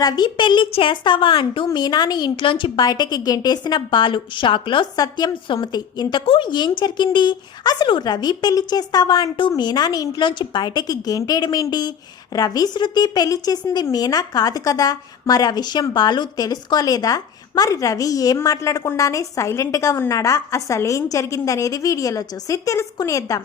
రవి పెళ్ళి చేస్తావా అంటూ మీనాని ఇంట్లోంచి బయటకి గెంటేసిన బాలు. షాక్లో సత్యం సుమతి ఇంతకు ఏం జరిగింది? అసలు రవి పెళ్ళి చేస్తావా? అంటూ మీనాని ఇంట్లోంచి బయటకి గెంటేయడమేంటి రవి శృతి పెళ్ళి చేసింది మీనా కాదు కదా? మరి ఆ విషయం బాలు తెలుసుకోలేదా? మరి రవి ఏం మాట్లాడకుండానే సైలెంట్గా ఉన్నాడా? అసలేం జరిగిందనేది వీడియోలో చూసి తెలుసుకునేద్దాం.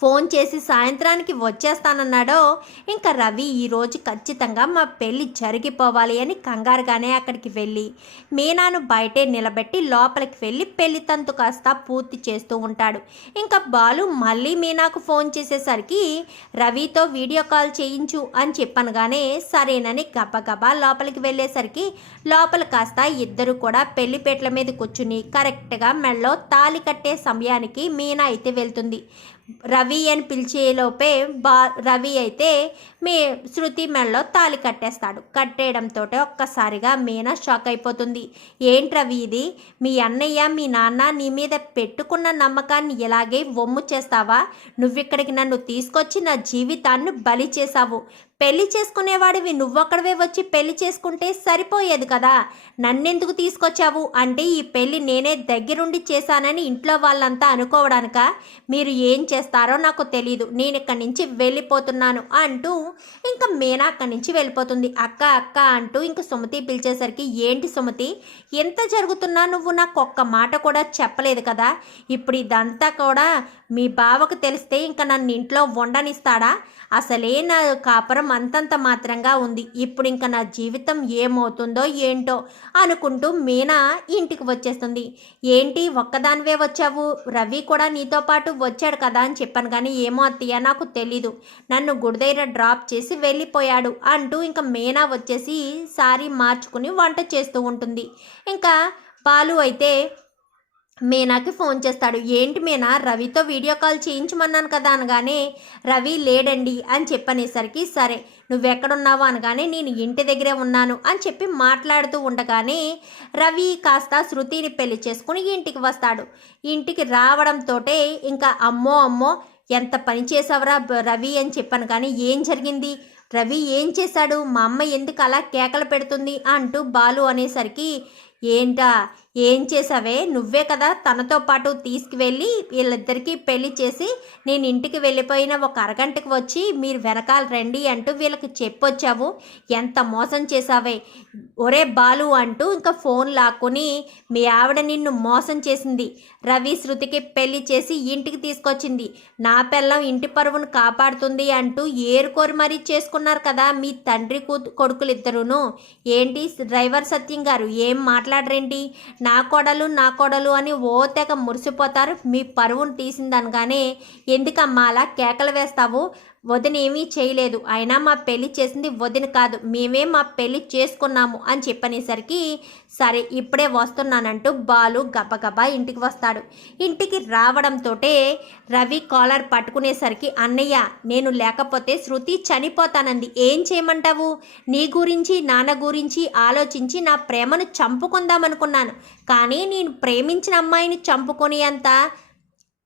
ఫోన్ చేసి సాయంత్రానికి వచ్చేస్తానన్నాడో ఇంకా రవి ఈరోజు ఖచ్చితంగా మా పెళ్ళి జరిగిపోవాలి అని కంగారుగానే అక్కడికి వెళ్ళి మీనాను బయటే నిలబెట్టి లోపలికి వెళ్ళి పెళ్ళి తంతు కాస్త పూర్తి చేస్తూ ఉంటాడు. ఇంకా బాలు మళ్ళీ మీనాకు ఫోన్ చేసేసరికి రవితో వీడియో కాల్ చేయించు అని చెప్పనగానే సరేనని గబగబా లోపలికి వెళ్ళేసరికి లోపల కాస్త ఇద్దరు కూడా పెళ్ళిపేట్ల మీద కూర్చుని కరెక్ట్గా మెళ్ళలో తాలి కట్టే సమయానికి మీనా అయితే వెళ్తుంది. రవి అని పిలిచేలోపే బా రవి అయితే మీ శృతి మెడలో తాలి కట్టేస్తాడు. కట్టేయడంతో ఒక్కసారిగా మీనా షాక్ అయిపోతుంది. ఏంటి రవి ఇది? మీ అన్నయ్య మీ నాన్న నీ మీద పెట్టుకున్న నమ్మకాన్ని ఇలాగే వమ్ము చేస్తావా? నువ్విక్కడికి నన్ను తీసుకొచ్చి నా జీవితాన్ని బలి చేశావు. పెళ్ళి చేసుకునేవాడివి నువ్వక్కడవే వచ్చి పెళ్ళి చేసుకుంటే సరిపోయేది కదా. నన్నెందుకు తీసుకొచ్చావు? అంటే ఈ పెళ్ళి నేనే దగ్గరుండి చేశానని ఇంట్లో వాళ్ళంతా అనుకోవడానిక? మీరు ఏం చేస్తారో నాకు తెలియదు నేను ఇక్కడి నుంచి వెళ్ళిపోతున్నాను అంటూ ఇంకా మీనా అక్కడి నుంచి వెళ్ళిపోతుంది. అక్క అక్క అంటూ ఇంకా సుమతి పిలిచేసరికి ఏంటి సుమతి? ఎంత జరుగుతున్నా నువ్వు నాకు ఒక్క మాట కూడా చెప్పలేదు కదా? ఇప్పుడు ఇదంతా కూడా మీ బావకు తెలిస్తే ఇంకా నన్ను ఇంట్లో వండనిస్తాడా? అసలే నా కాపురం అంతంత మాత్రంగా ఉంది. ఇప్పుడు ఇంకా నా జీవితం ఏమవుతుందో ఏంటో అనుకుంటూ మీనా ఇంటికి వచ్చేస్తుంది. ఏంటి ఒక్కదానివే వచ్చావు? రవి కూడా నీతో పాటు వచ్చాడు కదా అని చెప్పాను. కానీ ఏమో అత్తయ్య నాకు తెలీదు. నన్ను గుడిదైర డ్రాప్ చేసి వెళ్ళిపోయాడు అంటూ ఇంకా మేనా వచ్చేసి సారీ మార్చుకుని వంట చేస్తూ ఉంటుంది. ఇంకా పాలు అయితే మీనాకి ఫోన్ చేస్తాడు. ఏంటి మీనా రవితో వీడియో కాల్ చేయించమన్నాను కదా అనగానే రవి లేడండి అని చెప్పనేసరికి సరే నువ్వెక్కడున్నావు అనగానే నేను ఇంటి దగ్గరే ఉన్నాను అని చెప్పి మాట్లాడుతూ ఉండగానే రవి కాస్త శృతిని పెళ్ళి చేసుకుని ఇంటికి వస్తాడు. ఇంటికి రావడంతో ఇంకా అమ్మో అమ్మో ఎంత పని చేసావురా రవి అని చెప్పాను కానీ ఏం జరిగింది? రవి ఏం చేశాడు? మా అమ్మ ఎందుకు అలా కేకలు పెడుతుంది? అంటూ బాలు అనేసరికి ఏంటా? ఏం చేసావే నువ్వే కదా తనతో పాటు తీసుకువెళ్ళి వీళ్ళిద్దరికీ పెళ్ళి చేసి నేను ఇంటికి వెళ్ళిపోయిన ఒక అరగంటకు వచ్చి మీరు వెనకాల రండి అంటూ వీళ్ళకి చెప్పొచ్చావు. ఎంత మోసం చేసావే ఒరే బాలు అంటూ ఇంకా ఫోన్ లాక్కుని మీ ఆవిడ నిన్ను మోసం చేసింది. రవి శృతికి పెళ్ళి చేసి ఇంటికి తీసుకొచ్చింది. నా పిల్లం ఇంటి పరువును కాపాడుతుంది అంటూ ఏరుకోరి మరీ చేసుకున్నారు కదా మీ తండ్రి కొడుకులు ఇద్దరును ఏంటి డ్రైవర్ సత్యం గారు ఏం మాట్లాడరేంటి? నా కొడలు నా కొడలు అని ఓ మురిసిపోతారు. మీ పరువును తీసిందనగానే ఎందుకమ్మా అలా కేకలు వేస్తావు? వదిన ఏమీ చేయలేదు. అయినా మా పెళ్ళి చేసింది వదిన కాదు. మేమే మా పెళ్ళి చేసుకున్నాము అని చెప్పనేసరికి సరే ఇప్పుడే వస్తున్నానంటూ బాలు గబగబా ఇంటికి వస్తాడు. ఇంటికి రావడంతో రవి కాలర్ పట్టుకునేసరికి అన్నయ్య నేను లేకపోతే శృతి చనిపోతానంది. ఏం చేయమంటావు? నీ గురించి నాన్న గురించి ఆలోచించి నా ప్రేమను చంపుకుందామనుకున్నాను. కానీ నేను ప్రేమించిన అమ్మాయిని చంపుకొని అంత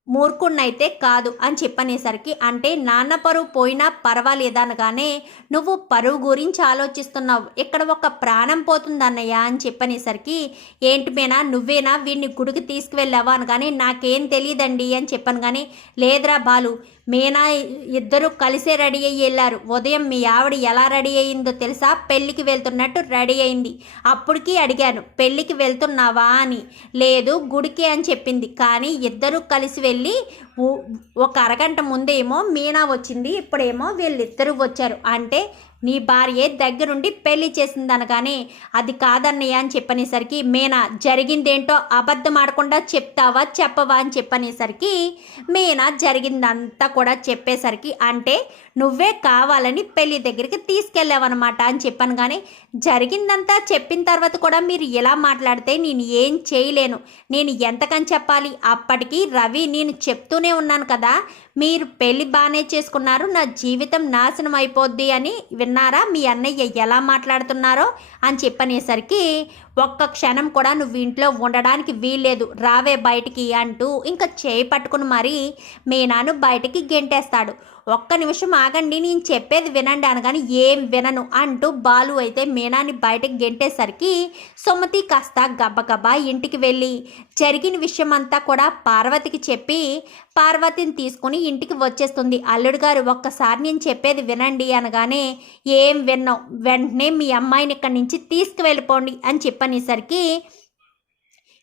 మూర్ఖుణ్ణైతే కాదు అని చెప్పనేసరికి అంటే నాన్న పరువు పోయినా పర్వాలేదనగానే నువ్వు పరువు గురించి ఆలోచిస్తున్నావు. ఇక్కడ ఒక ప్రాణం పోతుందన్నయ్యా అని చెప్పనేసరికి ఏంటి మేనా నువ్వేనా? వీడిని గుడికి తీసుకువెళ్ళావా? అనగానే నాకేం తెలియదండి అని చెప్పాను కానీ లేదురా బాలు మీనా ఇద్దరు కలిసే రెడీ అయ్యి వెళ్ళారు. ఉదయం మీ ఆవిడ ఎలా రెడీ అయ్యిందో తెలుసా? పెళ్ళికి వెళ్తున్నట్టు రెడీ అయింది. అప్పటికి అడిగాను పెళ్ళికి వెళ్తున్నావా? అని. లేదు గుడికి అని చెప్పింది. కానీ ఇద్దరు కలిసి వెళ్ళి ఒక అరగంట ముందేమో మీనా వచ్చింది ఇప్పుడేమో వీళ్ళిద్దరూ వచ్చారు. అంటే నీ భార్య దగ్గరుండి పెళ్ళి చేసిందనగానే అది కాదన్నయ్య అని చెప్పనేసరికి మీనా జరిగిందేంటో అబద్ధం ఆడకుండా చెప్తావా చెప్పవా అని చెప్పనేసరికి మీనా జరిగిందంతా కూడా చెప్పేసరికి అంటే నువ్వే కావాలని పెళ్ళి దగ్గరికి తీసుకెళ్ళావన్నమాట అని చెప్పాను కానీ జరిగిందంతా చెప్పిన తర్వాత కూడా మీరు ఎలా మాట్లాడితే నేను ఏం చేయలేను. నేను ఎంతకని చెప్పాలి? అప్పటికి రవి నేను చెప్తూనే ఉన్నాను కదా మీరు పెళ్ళి బాగానే చేసుకున్నారు నా జీవితం నాశనం అయిపోద్ది అని విన్నారా? మీ అన్నయ్య ఎలా మాట్లాడుతున్నారో? అని చెప్పనేసరికి ఒక్క క్షణం కూడా నువ్వు ఇంట్లో ఉండడానికి వీల్లేదు. రావే బయటికి అంటూ ఇంకా చేయి పట్టుకుని మరీ మీనాను బయటికి గెంటేస్తాడు. ఒక్క నిమిషం ఆగండి నేను చెప్పేది వినండి అనగాని ఏం వినను అంటూ బాలు అయితే మీనాని బయటకు గెంటేసరికి సుమతి కాస్త గబగబా ఇంటికి వెళ్ళి జరిగిన విషయం అంతా కూడా పార్వతికి చెప్పి పార్వతిని తీసుకుని ఇంటికి వచ్చేస్తుంది. అల్లుడు గారు ఒక్కసారి నేను చెప్పేది వినండి అనగానే ఏం విన్నావు? వెంటనే మీ అమ్మాయిని ఇక్కడి నుంచి తీసుకువెళ్ళిపోండి అని చెప్పనేసరికి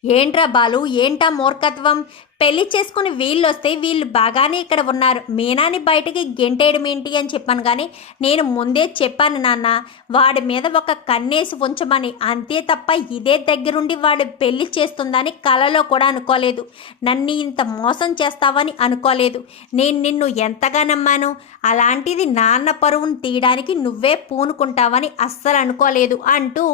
ఏంట్రా బాలు? ఏంటా మూర్ఖత్వం? పెళ్ళి చేసుకుని వీళ్ళు వస్తే వీళ్ళు బాగానే ఇక్కడ ఉన్నారు. మీనాని బయటికి గెంటేయడం ఏంటి అని చెప్పాను కానీ నేను ముందే చెప్పాను నాన్న వాడి మీద ఒక కన్నేసి ఉంచమని. అంతే తప్ప ఇదే దగ్గరుండి వాడు పెళ్ళి చేస్తుందని కలలో కూడా అనుకోలేదు. నన్ను ఇంత మోసం చేస్తావని అనుకోలేదు. నేను నిన్ను ఎంతగా నమ్మాను? అలాంటిది నాన్న పరువును తీయడానికి నువ్వే పూనుకుంటావని అస్సలు అనుకోలేదు అంటూ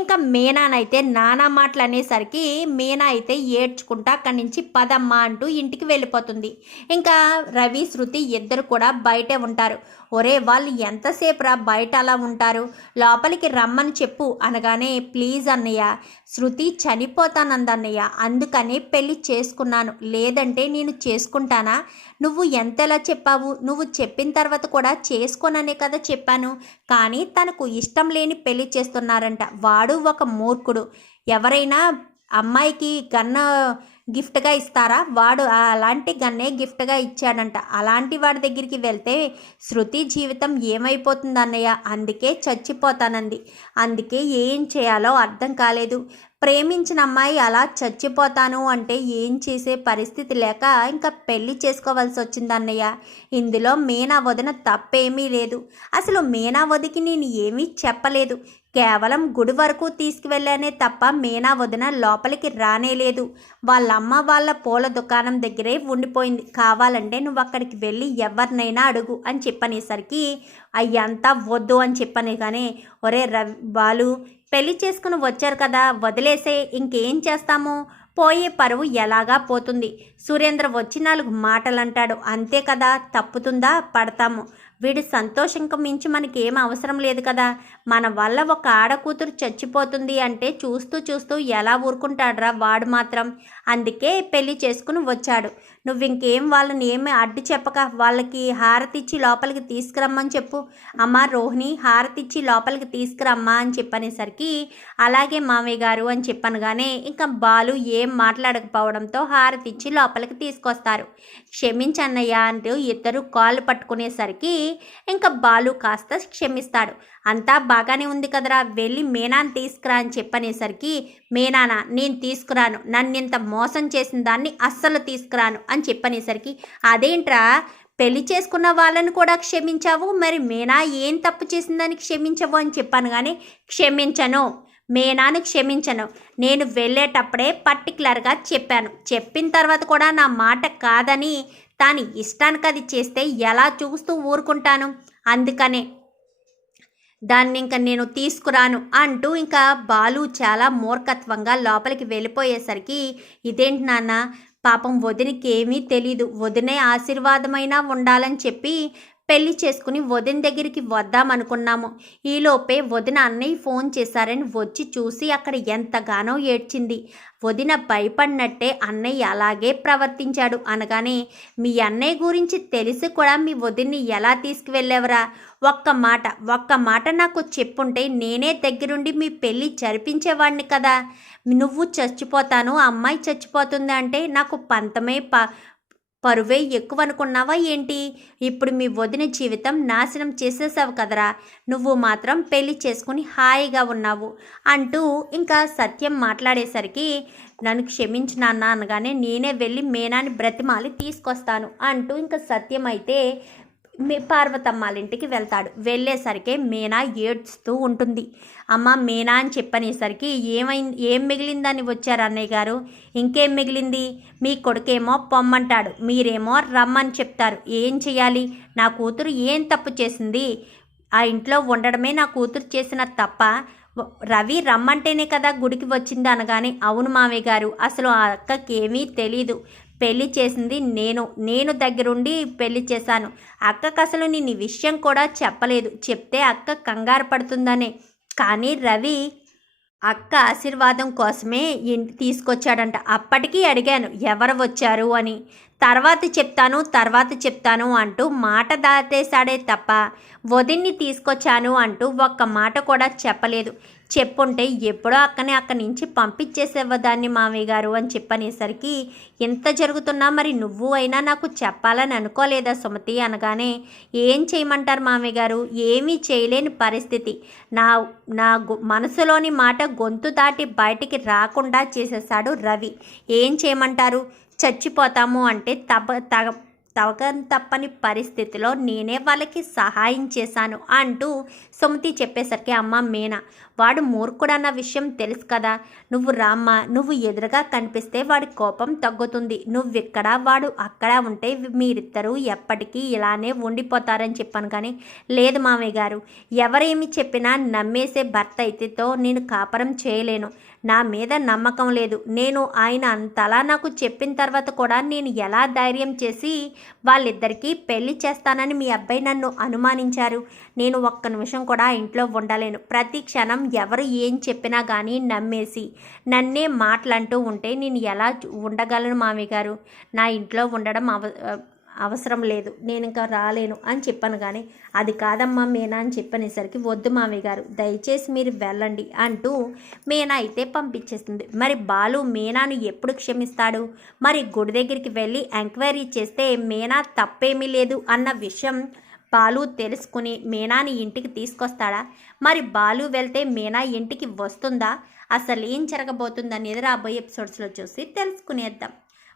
ఇంకా మీనానైతే నానా మాటలు అనేసరికి మీనా అయితే ఏడ్చుకుంటా అక్కడి నుంచి పదమ్మ అంటూ ఇంటికి వెళ్ళిపోతుంది. ఇంకా రవి శృతి ఇద్దరు కూడా బయటే ఉంటారు. ఒరే వాళ్ళు ఎంతసేపు రా బయట అలా ఉంటారు? లోపలికి రమ్మని చెప్పు అనగానే ప్లీజ్ అన్నయ్య శృతి చనిపోతానందన్నయ్య. అందుకనే పెళ్ళి చేసుకున్నాను. లేదంటే నేను చేసుకుంటానా? నువ్వు ఎంతలా చెప్పావు? నువ్వు చెప్పిన తర్వాత కూడా చేసుకోననే కదా చెప్పాను. కానీ తనకు ఇష్టం లేని పెళ్ళి చేస్తున్నారంట. వాడు ఒక మూర్ఖుడు. ఎవరైనా అమ్మాయికి గన్న గిఫ్ట్గా ఇస్తారా? వాడు అలాంటి గన్నే గిఫ్ట్గా ఇచ్చాడంట. అలాంటి వాడి దగ్గరికి వెళ్తే శృతి జీవితం ఏమైపోతుంది అన్నయ్య అందుకే చచ్చిపోతానంది. అందుకే ఏం చేయాలో అర్థం కాలేదు. ప్రేమించిన అమ్మాయి అలా చచ్చిపోతాను అంటే ఏం చేసే పరిస్థితి లేక ఇంకా పెళ్ళి చేసుకోవాల్సి వచ్చింది అన్నయ్య ఇందులో మీనా వదిన తప్పేమీ లేదు. అసలు మీనా వదికి నేను ఏమీ చెప్పలేదు. కేవలం గుడి వరకు తీసుకువెళ్ళానే తప్ప మీనా వదిన లోపలికి రానేలేదు వాళ్ళమ్మ వాళ్ళ పూల దుకాణం దగ్గరే ఉండిపోయింది. కావాలంటే నువ్వు అక్కడికి వెళ్ళి ఎవరినైనా అడుగు అని చెప్పనేసరికి అయ్యంతా వద్దు అని చెప్పాను కానీ ఒరే రవి బాలు పెళ్ళి చేసుకుని వచ్చారు కదా వదిలేసే ఇంకేం చేస్తాము? పోయే పరువు ఎలాగా పోతుంది? సురేంద్ర వచ్చి నాలుగు మాటలు అంటాడు అంతే కదా తప్పుతుందా? పడతాము. వీడి సంతోషంకు మించి మనకి ఏం అవసరం లేదు కదా. మన వల్ల ఒక ఆడకూతురు చచ్చిపోతుంది అంటే చూస్తూ చూస్తూ ఎలా ఊరుకుంటాడ్రా వాడు మాత్రం? అందుకే పెళ్ళి చేసుకుని వచ్చాడు. నువ్వు ఇంకేం వాళ్ళని ఏమి అడ్డు చెప్పక వాళ్ళకి హారతిచ్చి లోపలికి తీసుకురమ్మని చెప్పు. అమ్మ రోహిణి హారతిచ్చి లోపలికి తీసుకురమ్మా అని చెప్పనేసరికి అలాగే మామయ్య గారు అని చెప్పనగానే ఇంకా బాలు ఏం మాట్లాడకపోవడంతో హారతిచ్చి లోపలికి తీసుకొస్తారు. క్షమించన్నయ్య అంటూ ఇద్దరు కాళ్ళు పట్టుకునేసరికి ఇంకా బాలు కాస్త క్షమిస్తాడు. అంతా బాగానే ఉంది కదరా వెళ్ళి మేనాన్ తీసుకురా అని చెప్పనేసరికి మీనానా నేను తీసుకురాను. నన్ను ఇంత మోసం చేసిన దాన్ని అస్సలు తీసుకురాను అని చెప్పనేసరికి అదేంట్రా పెళ్ళి చేసుకున్న వాళ్ళని కూడా క్షమించావు? మరి మీనా ఏం తప్పు చేసిందని క్షమించవు అని చెప్పాను కానీ క్షమించను. మేనాను క్షమించను. నేను వెళ్ళేటప్పుడే పర్టికులర్గా చెప్పాను. చెప్పిన తర్వాత కూడా నా మాట కాదని తాను ఇష్టానికి అది చేస్తే ఎలా చూస్తూ ఊరుకుంటాను? అందుకనే దాన్ని ఇంకా నేను తీసుకురాను అంటూ ఇంకా బాలు చాలా మూర్ఖత్వంగా లోపలికి వెళ్ళిపోయేసరికి ఇదేంటి నాన్న పాపం వదినకి ఏమీ తెలీదు. వదినే ఆశీర్వాదమైనా ఉండాలని చెప్పి పెళ్ళి చేసుకుని వదిన దగ్గరికి వద్దామనుకున్నాము ఈలోపే వదిన అన్నయ్య ఫోన్ చేశారని వచ్చి చూసి అక్కడ ఎంతగానో ఏడ్చింది. వదిన భయపడినట్టే అన్నయ్య అలాగే ప్రవర్తించాడు. అనగానే మీ అన్నయ్య గురించి తెలిసి కూడా మీ వదిన్ని ఎలా తీసుకువెళ్ళేవరా? ఒక్క మాట ఒక్క మాట నాకు చెప్పుంటే నేనే దగ్గరుండి మీ పెళ్ళి జరిపించేవాడిని కదా. నువ్వు చచ్చిపోతాను అమ్మాయి చచ్చిపోతుంది అంటే నాకు పంతమే ప పరువే ఎక్కువ అనుకున్నావా ఏంటి? ఇప్పుడు మీ వదిన జీవితం నాశనం చేసేసావు కదరా. నువ్వు మాత్రం పెళ్ళి చేసుకుని హాయిగా ఉన్నావు అంటూ ఇంకా సత్యం మాట్లాడేసరికి నన్ను క్షమించు నాన్న అనగానే నేనే వెళ్ళి మేనాని బ్రతిమాలి తీసుకొస్తాను అంటూ ఇంకా సత్యం అయితే మీ పార్వతమ్మాళ్ళ ఇంటికి వెళ్తాడు. వెళ్ళేసరికి మీనా ఏడ్చుతూ ఉంటుంది. అమ్మ మీనా అని చెప్పనేసరికి ఏమైంది ఏం మిగిలిందని వచ్చారు అన్నయ్య గారు? ఇంకేం మిగిలింది? మీ కొడుకేమో పొమ్మంటాడు. మీరేమో రమ్మని చెప్తారు. ఏం చేయాలి నా కూతురు ఏం తప్పు చేసింది? ఆ ఇంట్లో ఉండడమే నా కూతురు చేసిన తప్ప రవి రమ్మంటేనే కదా గుడికి వచ్చింది అనగానే అవును మామయ్య గారు అసలు ఆ అక్కకి ఏమీ తెలీదు. పెళ్ళి చేసింది నేను నేను దగ్గరుండి పెళ్ళి చేశాను. అక్కకు అసలు నేను ఈ విషయం కూడా చెప్పలేదు. చెప్తే అక్క కంగారు పడుతుందనే. కానీ రవి అక్క ఆశీర్వాదం కోసమే ఇంటి తీసుకొచ్చాడంట. అప్పటికీ అడిగాను ఎవరు వచ్చారు అని. తర్వాత చెప్తాను తర్వాత చెప్తాను అంటూ మాట దాటేశాడే తప్ప వదిన్ని తీసుకొచ్చాను అంటూ ఒక్క మాట కూడా చెప్పలేదు. చెప్పుంటే ఎప్పుడో అక్కనే అక్కడి నుంచి పంపించేసేవ్వదాన్ని మామయ్య గారు అని చెప్పనేసరికి ఎంత జరుగుతున్నా మరి నువ్వు అయినా నాకు చెప్పాలని అనుకోలేదా సుమతి? అనగానే ఏం చేయమంటారు మామయ్య గారు? ఏమీ చేయలేని పరిస్థితి. నా నా మనసులోని మాట గొంతు దాటి బయటికి రాకుండా చేసేసాడు రవి. ఏం చేయమంటారు? చచ్చిపోతాము అంటే తప తగ తగ తప్పని పరిస్థితిలో నేనే వాళ్ళకి సహాయం చేశాను అంటూ సుమతి చెప్పేసరికి అమ్మ మీనా వాడు మూర్ఖుడన్న విషయం తెలుసు కదా. నువ్వు రామ్మ నువ్వు ఎదురుగా కనిపిస్తే వాడి కోపం తగ్గుతుంది. నువ్విక్కడ వాడు అక్కడ ఉంటే మీరిద్దరూ ఎప్పటికీ ఇలానే ఉండిపోతారని చెప్పాను కానీ లేదు మామయ్య గారు. ఎవరేమి చెప్పినా నమ్మేసే భర్త అయితేతో నేను కాపరం చేయలేను. నా మీద నమ్మకం లేదు. నేను ఆయన అంతలా నాకు చెప్పిన తర్వాత కూడా నేను ఎలా ధైర్యం చేసి వాళ్ళిద్దరికీ పెళ్ళి చేస్తానని మీ అబ్బాయి నన్ను అనుమానించారు. నేను ఒక్క నిమిషం కూడా ఇంట్లో ఉండలేను. ప్రతి క్షణం ఎవరు ఏం చెప్పినా కానీ నమ్మేసి నన్నే మాటలంటూ ఉంటే నేను ఎలా ఉండగలను మామయ్య గారు? నా ఇంట్లో ఉండడం అవ అవసరం లేదు నేను ఇంకా రాలేను అని చెప్పాను కానీ అది కాదమ్మా మీనా అని చెప్పనేసరికి వద్దు మామయ్య గారు దయచేసి మీరు వెళ్ళండి అంటూ మీనా అయితే పంపించేస్తుంది మరి బాలు మీనాను ఎప్పుడు క్షమిస్తాడు? మరి గుడి దగ్గరికి వెళ్ళి ఎంక్వైరీ చేస్తే మీనా తప్పేమీ లేదు అన్న విషయం బాలు తెలుసుకుని మీనాని ఇంటికి తీసుకొస్తాడా? మరి బాలు వెళ్తే మీనా ఇంటికి వస్తుందా? అసలు ఏం జరగబోతుందనేది రాబోయే ఎపిసోడ్స్లో చూసి తెలుసుకునేద్దాం.